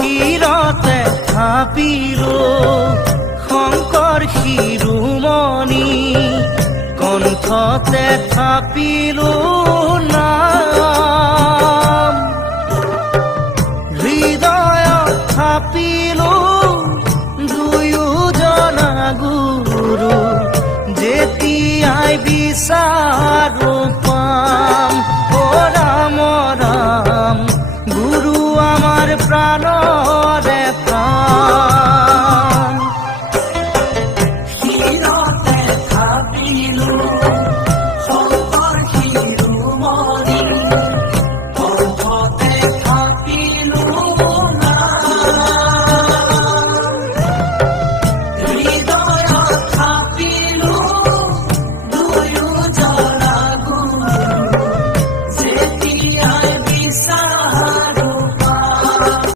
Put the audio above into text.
শিৰতে থাপিলো শংকৰ শিৰোমণি কণ্ঠতে থাপিলো নাম হৃদয়ত থাপিলো দুয়োজনা গুৰু যেতিয়াই বিচাৰো পাম ও ৰাম ৰাম গুৰু আমাৰ প্ৰাণ